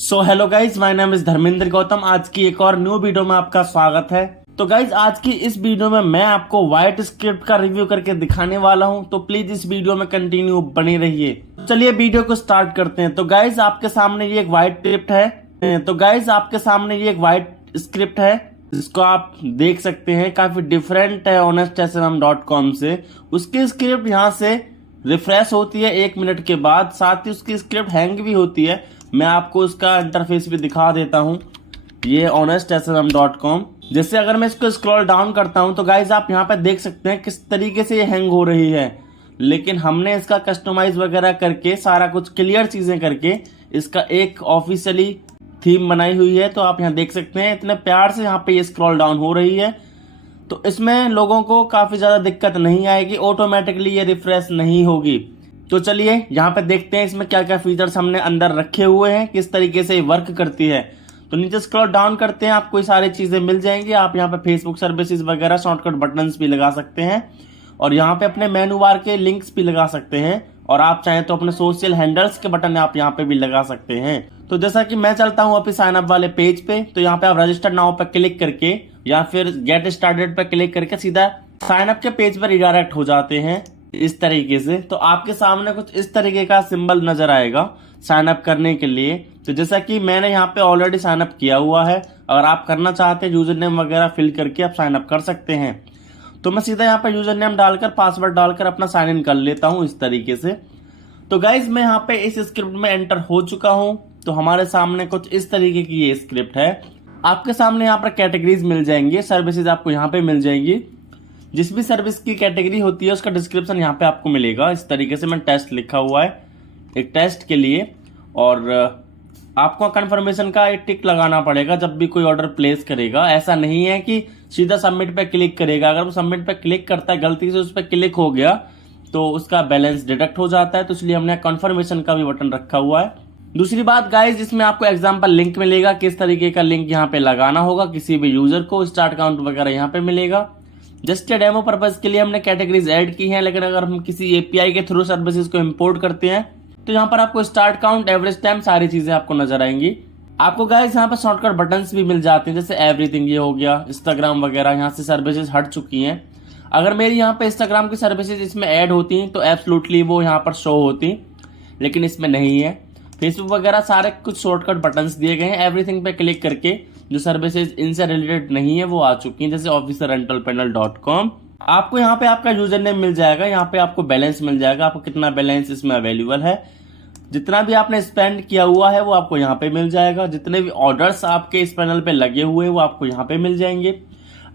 So hello guys, my name is Dharmendra Gautam. आज की एक और न्यू वीडियो में आपका स्वागत है। तो गाइज आज की इस वीडियो में मैं आपको व्हाइट स्क्रिप्ट का रिव्यू करके दिखाने वाला हूं, तो प्लीज इस वीडियो में कंटिन्यू बने रहिए। चलिए वीडियो को स्टार्ट करते हैं। तो गाइज आपके सामने ये एक व्हाइट स्क्रिप्ट है। जिसको आप देख सकते हैं, काफी डिफरेंट है honestSMM.com से। उसकी स्क्रिप्ट यहाँ से रिफ्रेश होती है 1 मिनट के बाद, साथ ही उसकी स्क्रिप्ट हैंग भी होती है। मैं आपको उसका इंटरफेस भी दिखा देता हूँ। ये honestSMM.com। जैसे अगर मैं इसको स्क्रॉल डाउन करता हूँ तो गाइज आप यहाँ पे देख सकते हैं किस तरीके से ये हैंग हो रही है। लेकिन हमने इसका कस्टमाइज वगैरह करके सारा कुछ क्लियर चीजें करके इसका एक ऑफिशियली थीम बनाई हुई है। तो आप यहाँ देख सकते हैं इतने प्यार से यहाँ पे ये स्क्रॉल डाउन हो रही है। तो इसमें लोगों को काफी ज्यादा दिक्कत नहीं आएगी, ऑटोमेटिकली ये रिफ्रेश नहीं होगी। तो चलिए यहाँ पे देखते हैं इसमें क्या क्या फीचर्स हमने अंदर रखे हुए हैं, किस तरीके से वर्क करती है। तो नीचे स्क्रॉल डाउन करते हैं, आपको ये सारी चीजें मिल जाएंगी। आप यहाँ पे फेसबुक सर्विसेज वगैरह शॉर्टकट बटन्स भी लगा सकते हैं, और यहाँ पे अपने मेनू बार के लिंक्स भी लगा सकते हैं, और आप चाहें तो अपने सोशल हैंडल्स के बटन आप यहाँ पे भी लगा सकते हैं। तो जैसा कि मैं चलता हूँ अभी साइन अप वाले पेज पे, तो यहाँ पे आप रजिस्टर नाउ पे क्लिक करके या फिर गेट स्टार्टेड पे क्लिक करके सीधा साइन अप के पेज पर रिडायरेक्ट हो जाते हैं इस तरीके से। तो आपके सामने कुछ इस तरीके का सिंबल नजर आएगा साइन अप करने के लिए। तो जैसा कि मैंने यहाँ पे ऑलरेडी साइन अप किया हुआ है, अगर आप करना चाहते हैं यूजर नेम वगैरह फिल करके आप साइन अप कर सकते हैं। तो मैं सीधा यहाँ पे यूजर नेम डालकर पासवर्ड डालकर अपना साइन इन कर लेता हूँ इस तरीके से। तो गाइज मैं यहाँ पे इस स्क्रिप्ट में एंटर हो चुका हूँ। तो हमारे सामने कुछ इस तरीके की ये स्क्रिप्ट है। आपके सामने यहाँ पर कैटेगरीज मिल जाएंगी, सर्विसेज आपको यहाँ पे मिल जाएंगी। जिस भी सर्विस की कैटेगरी होती है उसका डिस्क्रिप्शन यहाँ पे आपको मिलेगा। इस तरीके से मैंने टेस्ट लिखा हुआ है एक टेस्ट के लिए, और आपको कंफर्मेशन का एक टिक लगाना पड़ेगा जब भी कोई ऑर्डर प्लेस करेगा। ऐसा नहीं है कि सीधा सबमिट पे क्लिक करेगा। अगर वो सबमिट पे क्लिक करता है, गलती से उस पर क्लिक हो गया तो उसका बैलेंस डिडक्ट हो जाता है। तो इसलिए हमने कंफर्मेशन का भी बटन रखा हुआ है। दूसरी बात गाइज, इसमें आपको एग्जांपल लिंक मिलेगा, किस तरीके का लिंक यहाँ पे लगाना होगा किसी भी यूजर को। स्टार्ट काउंट वगैरह यहाँ पे मिलेगा। जस्ट डेमो पर्पज के लिए हमने कैटेगरीज ऐड की हैं, लेकिन अगर हम किसी एपीआई के थ्रू सर्विसेज को इंपोर्ट करते हैं तो यहाँ पर आपको स्टार्ट काउंट, एवरेज टाइम, सारी चीजें आपको नजर आएंगी। आपको गाइज यहाँ पर शॉर्टकट बटन्स भी मिल जाते हैं, जैसे एवरीथिंग ये हो गया, इंस्टाग्राम वगैरह यहाँ से सर्विसेज हट चुकी हैं। अगर मेरी यहाँ पे इंस्टाग्राम की सर्विसेज इसमें ऐड होती तो एब्सोल्युटली वो यहाँ पर शो होती, लेकिन इसमें नहीं है। फेसबुक वगैरह सारे कुछ शॉर्टकट बटन्स दिए गए हैं। एवरीथिंग पे क्लिक करके जो सर्विसेज इनसे रिलेटेड नहीं है वो आ चुकी हैं, जैसे officerrentalpanel.com। आपको यहाँ पे आपका यूजर नेम मिल जाएगा, यहाँ पे आपको बैलेंस मिल जाएगा, आपको कितना बैलेंस इसमें अवेलेबल है, जितना भी आपने स्पेंड किया हुआ है वो आपको यहाँ पे मिल जाएगा। जितने भी ऑर्डर्स आपके इस पैनल पे लगे हुए हैं वो आपको यहाँ पे मिल जाएंगे।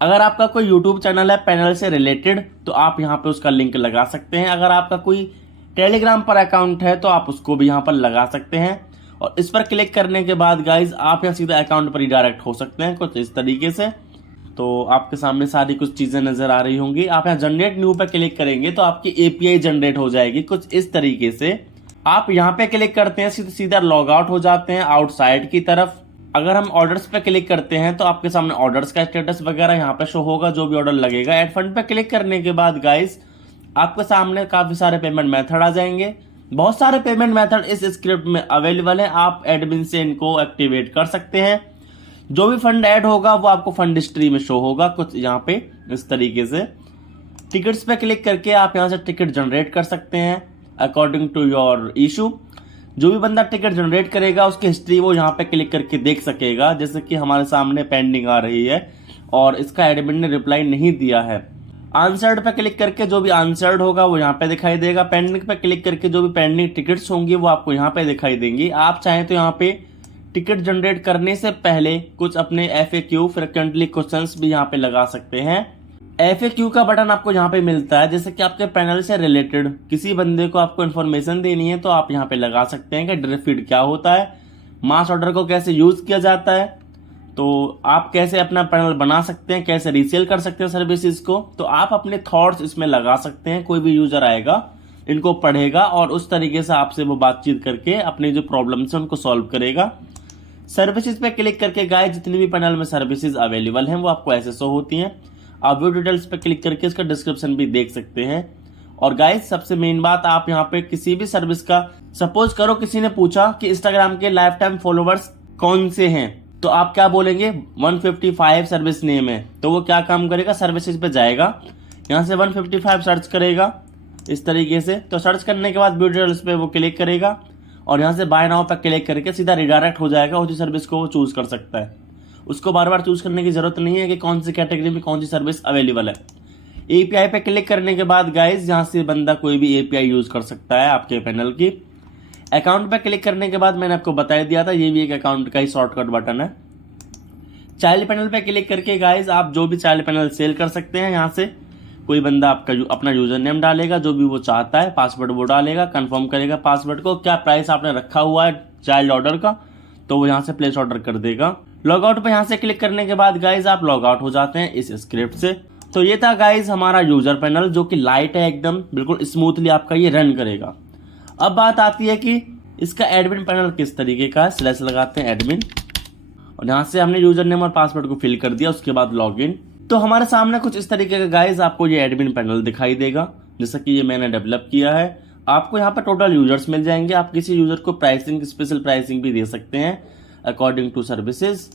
अगर आपका कोई यूट्यूब चैनल है पैनल से रिलेटेड तो आप यहाँ पे उसका लिंक लगा सकते हैं। अगर आपका कोई टेलीग्राम पर अकाउंट है तो आप उसको भी यहाँ पर लगा सकते हैं, और इस पर क्लिक करने के बाद गाइज आप यहाँ सीधा अकाउंट पर रिडायरेक्ट हो सकते हैं कुछ इस तरीके से। तो आपके सामने सारी कुछ चीजें नजर आ रही होंगी। आप यहाँ जनरेट न्यू पे क्लिक करेंगे तो आपकी एपीआई जनरेट हो जाएगी कुछ इस तरीके से। आप यहाँ पे क्लिक करते हैं, सीधा लॉग आउट हो जाते हैं आउटसाइड की तरफ। अगर हम ऑर्डर्स पे क्लिक करते हैं तो आपके सामने ऑर्डर्स का स्टेटस वगैरह यहाँ पे शो होगा, जो भी ऑर्डर लगेगा। एड फंड पे क्लिक करने के बाद गाइज आपके सामने काफी सारे पेमेंट मेथड आ जाएंगे। बहुत सारे पेमेंट मेथड इस स्क्रिप्ट में अवेलेबल है, आप एडमिन से इनको एक्टिवेट कर सकते हैं। जो भी फंड ऐड होगा वो आपको फंड हिस्ट्री में शो होगा कुछ यहाँ पे इस तरीके से। टिकट्स पे क्लिक करके आप यहाँ से टिकट जनरेट कर सकते हैं अकॉर्डिंग टू योर इशू। जो भी बंदा टिकट जनरेट करेगा उसकी हिस्ट्री वो यहाँ पे क्लिक करके देख सकेगा। जैसे कि हमारे सामने पेंडिंग आ रही है और इसका एडमिन ने रिप्लाई नहीं दिया है। आंसर्ड पे क्लिक करके जो भी आंसर्ड होगा वो यहाँ पे दिखाई देगा। पेंडिंग पे क्लिक करके जो भी पेंडिंग टिकट्स होंगी वो आपको यहाँ पे दिखाई देंगी। आप चाहें तो यहाँ पे टिकट जनरेट करने से पहले कुछ अपने FAQ फ्रिक्वेंटली क्वेश्चंस भी यहाँ पे लगा सकते हैं। FAQ का बटन आपको यहाँ पे मिलता है, जैसे कि आपके पैनल से रिलेटेड किसी बंदे को आपको इन्फॉर्मेशन देनी है तो आप यहाँ पे लगा सकते हैं कि ड्रिप फीड क्या होता है, मास ऑर्डर को कैसे यूज किया जाता है, तो आप कैसे अपना पैनल बना सकते हैं, कैसे रीसेल कर सकते हैं सर्विसेज को। तो आप अपने थॉट्स इसमें लगा सकते हैं। कोई भी यूजर आएगा इनको पढ़ेगा और उस तरीके से आपसे वो बातचीत करके अपनी जो प्रॉब्लम्स है उनको सॉल्व करेगा। सर्विसेज पे क्लिक करके गाइस जितनी भी पैनल में सर्विसेज अवेलेबल हैं वो आपको ऐसे शो होती हैं। आप व्यू डिटेल्स पे क्लिक करके इसका डिस्क्रिप्शन भी देख सकते हैं। और गाइस सबसे मेन बात, आप यहाँ पे किसी भी सर्विस का सपोज करो किसी ने पूछा कि इंस्टाग्राम के लाइफ टाइम फॉलोवर्स कौन से हैं, तो आप क्या बोलेंगे 155 सर्विस नेम है। तो वो क्या काम करेगा, सर्विसेज पे जाएगा, यहाँ से 155 सर्च करेगा इस तरीके से। तो सर्च करने के बाद व्यू डिटेल्स पे वो क्लिक करेगा और यहाँ से बाय नाउ पे क्लिक करके सीधा रिडायरेक्ट हो जाएगा उसी सर्विस को वो चूज कर सकता है। उसको बार बार चूज करने की जरूरत नहीं है कि कौन सी कैटेगरी में कौन सी सर्विस अवेलेबल है। एपीआई पे क्लिक करने के बाद गाइज यहाँ से बंदा कोई भी एपीआई यूज कर सकता है आपके पैनल की। अकाउंट पे क्लिक करने के बाद मैंने आपको बता दिया था, ये भी एक अकाउंट का ही शॉर्टकट बटन है। चाइल्ड पैनल पे क्लिक करके गाइज आप जो भी चाइल्ड पैनल सेल कर सकते हैं। यहाँ से कोई बंदा आपका अपना यूजर नेम डालेगा, जो भी वो चाहता है, पासवर्ड वो डालेगा, कंफर्म करेगा पासवर्ड को, क्या प्राइस आपने रखा हुआ है चाइल्ड ऑर्डर का, तो वो यहाँ से प्लेस ऑर्डर कर देगा। लॉग आउट पे यहाँ से क्लिक करने के बाद गाइज आप लॉग आउट हो जाते हैं इस स्क्रिप्ट से। तो ये था गाइज हमारा यूजर पैनल, जो कि लाइट है एकदम, बिल्कुल स्मूथली आपका ये रन करेगा। अब बात आती है कि इसका एडमिन पैनल किस तरीके का है। स्लैश लगाते हैं एडमिन और यहाँ से हमने यूजर नेम और पासवर्ड को फिल कर दिया, उसके बाद लॉग इन। तो हमारे सामने कुछ इस तरीके का गाइज आपको ये एडमिन पैनल दिखाई देगा, जैसा कि ये मैंने डेवलप किया है। आपको यहाँ पर टोटल यूजर्स मिल जाएंगे, आप किसी यूजर को प्राइसिंग, स्पेशल प्राइसिंग भी दे सकते हैं अकॉर्डिंग टू सर्विसेज।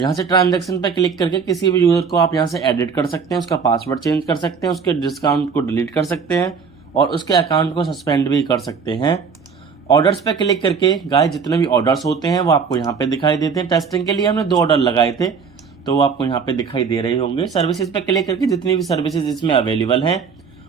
यहाँ से ट्रांजैक्शन पे क्लिक करके किसी भी यूजर को आप यहाँ से एडिट कर सकते हैं, उसका पासवर्ड चेंज कर सकते हैं, उसके डिस्काउंट को डिलीट कर सकते हैं और उसके अकाउंट को सस्पेंड भी कर सकते हैं। ऑर्डर्स पे क्लिक करके गाइस जितने भी ऑर्डर्स होते हैं वो आपको यहाँ पे दिखाई देते हैं। टेस्टिंग के लिए हमने 2 ऑर्डर लगाए थे, तो वो आपको यहाँ पे दिखाई दे रहे होंगे। सर्विसेज पे क्लिक करके जितनी भी सर्विसेज इसमें अवेलेबल हैं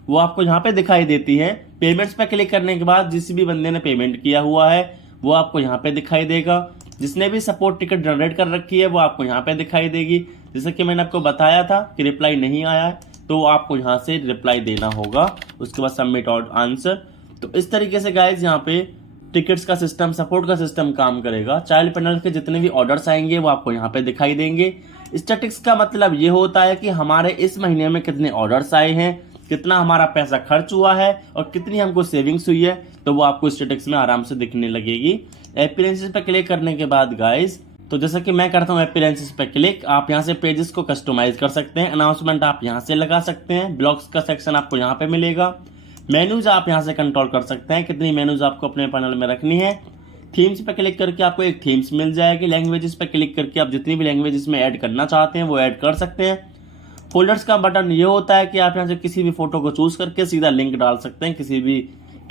वो आपको यहाँ पे दिखाई देती है। पेमेंट्स पे क्लिक करने के बाद जिस भी बंदे ने पेमेंट किया हुआ है वो आपको यहाँ पे दिखाई देगा। जिसने भी सपोर्ट टिकट जनरेट कर रखी है वो आपको यहाँ पे दिखाई देगी। जैसे कि मैंने आपको बताया था कि रिप्लाई नहीं आया है तो आपको यहाँ से रिप्लाई देना होगा, उसके बाद सबमिट आंसर। तो इस तरीके से गाइज यहाँ पे टिकट्स का सिस्टम, सपोर्ट का सिस्टम काम करेगा। चाइल्ड पैनल के जितने भी ऑर्डर्स आएंगे वो आपको यहाँ पे दिखाई देंगे। स्टैटिक्स का मतलब ये होता है कि हमारे इस महीने में कितने ऑर्डर्स आए हैं, कितना हमारा पैसा खर्च हुआ है और कितनी हमको सेविंग्स हुई है, तो वो आपको स्टैटिक्स में आराम से दिखने लगेगी। अपीयरेंसेस पे क्लिक करने के बाद गाइज, तो जैसा कि मैं करता हूँ अपीयरेंसेस पे क्लिक, आप यहाँ से पेजेस को कस्टमाइज कर सकते हैं। अनाउंसमेंट आप यहाँ से लगा सकते हैं। ब्लॉग्स का सेक्शन आपको यहाँ पे मिलेगा। मेनूज आप यहाँ से कंट्रोल कर सकते हैं, कितनी मेनूज आपको अपने पैनल में रखनी है। थीम्स पे क्लिक करके आपको एक थीम्स मिल जाएगी। लैंग्वेजेस पे क्लिक करके आप जितनी भी लैंग्वेजेस में ऐड करना चाहते हैं वो ऐड कर सकते हैं। फोल्डर्स का बटन ये होता है कि आप यहाँ से किसी भी फोटो को चूज करके सीधा लिंक डाल सकते हैं किसी भी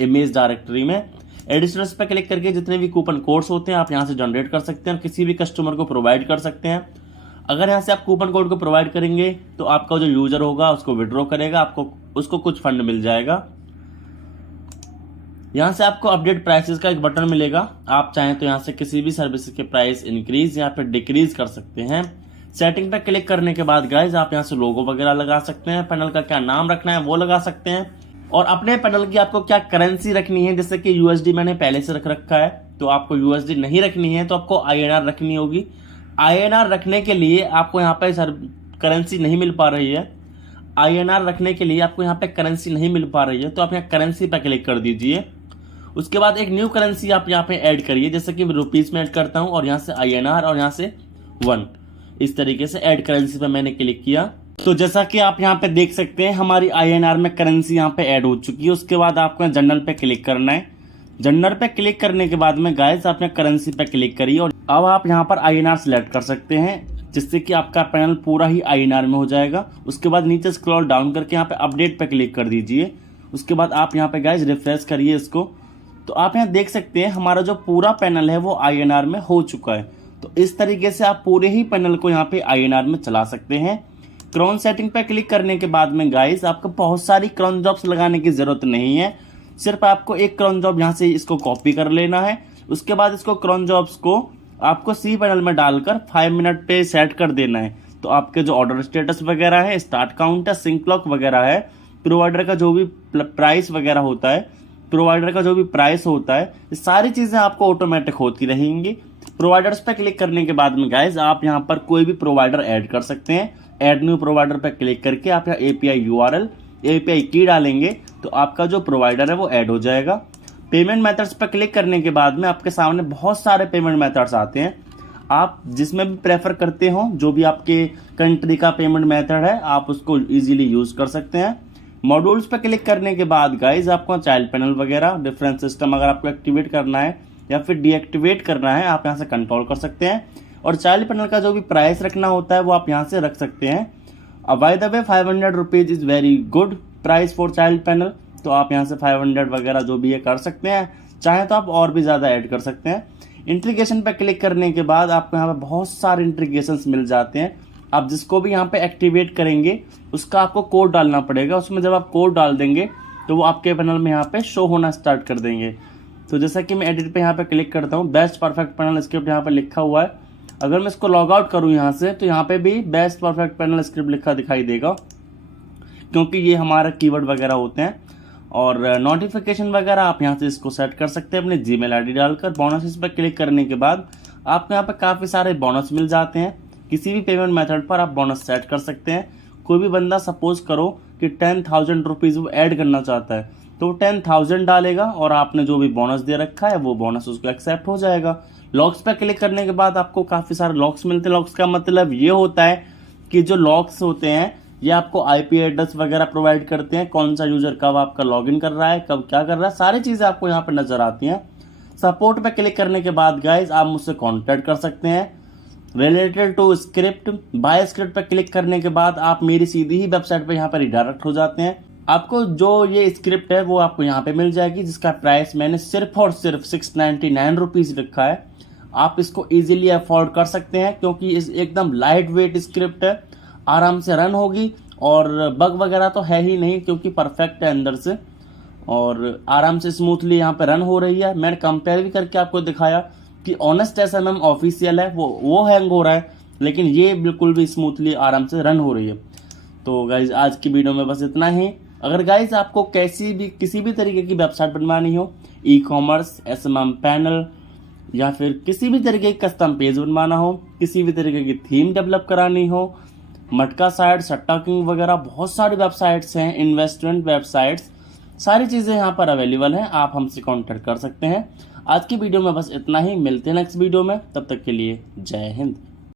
इमेज डायरेक्टरी में। एडिशनल्स पे क्लिक करके जितने भी कूपन कोड्स होते हैं आप यहाँ से जनरेट कर सकते हैं और किसी भी कस्टमर को प्रोवाइड कर सकते हैं। अगर यहाँ से आप कूपन कोड को प्रोवाइड करेंगे तो आपका जो यूजर होगा उसको विड्रॉ करेगा, आपको उसको कुछ फंड मिल जाएगा। यहाँ से आपको अपडेट प्राइसेस का एक बटन मिलेगा। आप चाहें तो यहाँ से किसी भी सर्विस के प्राइस इंक्रीज या फिर डिक्रीज कर सकते हैं। सेटिंग पे क्लिक करने के बाद गाइज आप यहाँ से लोगो वगैरह लगा सकते हैं, पैनल का क्या नाम रखना है वो लगा सकते हैं और अपने पैनल की आपको क्या करेंसी रखनी है। जैसे कि यूएसडी मैंने पहले से रख रखा है, तो आपको यूएसडी नहीं रखनी है तो आपको आईएनआर रखनी होगी। आईएनआर रखने के लिए आपको यहाँ पे करेंसी नहीं मिल पा रही है। आईएनआर रखने के लिए आपको यहाँ पे करेंसी नहीं मिल पा रही है, तो आप यहाँ करेंसी पे क्लिक कर दीजिए। उसके बाद एक न्यू करेंसी आप यहाँ पे ऐड करिए, जैसे कि मैं रुपीज में ऐड करता हूँ और यहाँ से आईएनआर और यहाँ से 1 इस तरीके से ऐड करेंसी पे मैंने क्लिक किया। तो जैसा कि आप यहाँ पे देख सकते हैं हमारी आईएनआर में करेंसी यहाँ पे ऐड हो चुकी है। उसके बाद आपको जनरल पे क्लिक करना है। जनरल पे क्लिक करने के बाद में गाइस आपने करेंसी पे क्लिक करिए और अब आप यहाँ पर आईएनआर सिलेक्ट कर सकते हैं, जिससे कि आपका पैनल पूरा ही आईएनआर में हो जाएगा। उसके बाद नीचे स्क्रॉल डाउन करके यहाँ पे अपडेट पे क्लिक कर दीजिए। उसके बाद आप यहाँ पे गाइस रिफ्रेश करिए इसको, तो आप यहाँ देख सकते हैं हमारा जो पूरा पैनल है वो आईएनआर में हो चुका है। तो इस तरीके से आप पूरे ही पैनल को यहाँ पे आईएनआर में चला सकते हैं। क्रॉन सेटिंग पे क्लिक करने के बाद में गाइस आपको बहुत सारी क्रॉन जॉब्स लगाने की जरूरत नहीं है। सिर्फ आपको एक क्रॉन जॉब यहाँ से इसको कॉपी कर लेना है। उसके बाद इसको क्रॉन जॉब्स को आपको सी पैनल में डालकर 5 मिनट पे सेट कर देना है। तो आपके जो ऑर्डर स्टेटस वगैरह है, स्टार्ट काउंट है, सिंक क्लॉक वगैरह है, प्रोवाइडर का जो भी प्राइस वगैरह होता है, प्रोवाइडर का जो भी प्राइस होता है, ये सारी चीजें आपको ऑटोमेटिक होती रहेंगी। प्रोवाइडर्स पे क्लिक करने के बाद में गाइस आप यहाँ पर कोई भी प्रोवाइडर ऐड कर सकते हैं। ऐड न्यू प्रोवाइडर पे क्लिक करके आप यहाँ एपीआई यूआरएल, एपीआई की डालेंगे तो आपका जो प्रोवाइडर है वो ऐड हो जाएगा। पेमेंट मेथड्स पे क्लिक करने के बाद में आपके सामने बहुत सारे पेमेंट मेथड्स आते हैं। आप जिसमें भी प्रेफर करते हो, जो भी आपके कंट्री का पेमेंट मेथड है आप उसको इजीली यूज कर सकते हैं। मॉड्यूल्स पे क्लिक करने के बाद गाइज आपको चाइल्ड पैनल वगैरह डिफरेंस सिस्टम अगर आपको एक्टिवेट करना है या फिर डीएक्टिवेट करना है आप यहाँ से कंट्रोल कर सकते हैं। और चाइल्ड पैनल का जो भी प्राइस रखना होता है वो आप यहाँ से रख सकते हैं। By the way 500 rupees is very good price for child panel, तो आप यहाँ से 500 वगैरह जो भी है कर सकते हैं, चाहे तो आप और भी ज़्यादा ऐड कर सकते हैं। इंट्रीगेशन पे क्लिक करने के बाद आपको यहाँ पे बहुत सारे इंट्रीगेशंस मिल जाते हैं। आप जिसको भी यहाँ पे एक्टिवेट करेंगे उसका आपको कोड डालना पड़ेगा, उसमें जब आप कोड डाल देंगे तो वो आपके पैनल में यहाँ पे शो होना स्टार्ट कर देंगे। तो जैसा कि मैं एडिट पे यहाँ पे क्लिक करता हूँ, बेस्ट परफेक्ट पैनल स्क्रिप्ट यहाँ पे लिखा हुआ है। अगर मैं इसको लॉग आउट करूँ यहाँ से तो यहाँ पे भी बेस्ट परफेक्ट पैनल स्क्रिप्ट लिखा दिखाई देगा, क्योंकि ये हमारा कीवर्ड वगैरह होते हैं। और नोटिफिकेशन वगैरह आप यहाँ से इसको सेट कर सकते हैं अपने जीमेल आईडी डालकर। बोनस पर क्लिक करने के बाद आपको यहाँ पे काफ़ी सारे बोनस मिल जाते हैं। किसी भी पेमेंट मेथड पर आप बोनस सेट कर सकते हैं। कोई भी बंदा सपोज करो कि 10,000 रुपीज़ वो ऐड करना चाहता है तो 10,000 डालेगा और आपने जो भी बोनस दे रखा है वो बोनस उसको एक्सेप्ट हो जाएगा। लॉक्स पर क्लिक करने के बाद आपको काफ़ी सारे लॉक्स मिलते हैं। लॉक्स का मतलब ये होता है कि जो लॉक्स होते हैं ये आपको आईपी एड्रेस वगैरह प्रोवाइड करते हैं, कौन सा यूजर कब आपका लॉगिन कर रहा है, कब क्या कर रहा है, सारी चीज़ें आपको यहाँ पर नजर आती हैं। सपोर्ट पे क्लिक करने के बाद गाइज आप मुझसे कॉन्टैक्ट कर सकते हैं related to script. By script पे क्लिक करने के बाद आप मेरी सीधी ही वेबसाइट पे यहाँ पर रिडायरेक्ट हो जाते हैं। आपको जो ये स्क्रिप्ट है वो आपको यहाँ पे मिल जाएगी, जिसका प्राइस मैंने सिर्फ और सिर्फ 699 रुपीज़ रखा है। आप इसको इजीली अफोर्ड कर सकते हैं क्योंकि इस एकदम लाइट वेट स्क्रिप्ट है, आराम से रन होगी और बग वगैरह तो है ही नहीं क्योंकि परफेक्ट है अंदर से और आराम से स्मूथली यहाँ पे रन हो रही है। मैंने कंपेयर भी करके आपको दिखाया कि ऑनेस्ट एसएमएम ऑफिशियल है वो हैंग हो रहा है, लेकिन ये बिल्कुल भी स्मूथली आराम से रन हो रही है। तो गाइज आज की वीडियो में बस इतना ही। अगर गाइज आपको किसी भी तरीके की वेबसाइट बनवानी हो, ई कॉमर्स, एसएमएम पैनल या फिर किसी भी तरीके की कस्टम पेज बनवाना हो, किसी भी तरीके की थीम डेवलप करानी हो, मटका साइट, सट्टा किंग वगैरह बहुत सारी वेबसाइट्स हैं, इन्वेस्टमेंट वेबसाइट्स, सारी चीज़ें यहाँ पर अवेलेबल हैं। आप हमसे कांटेक्ट कर सकते हैं। आज की वीडियो में बस इतना ही, मिलते हैं नेक्स्ट वीडियो में, तब तक के लिए जय हिंद।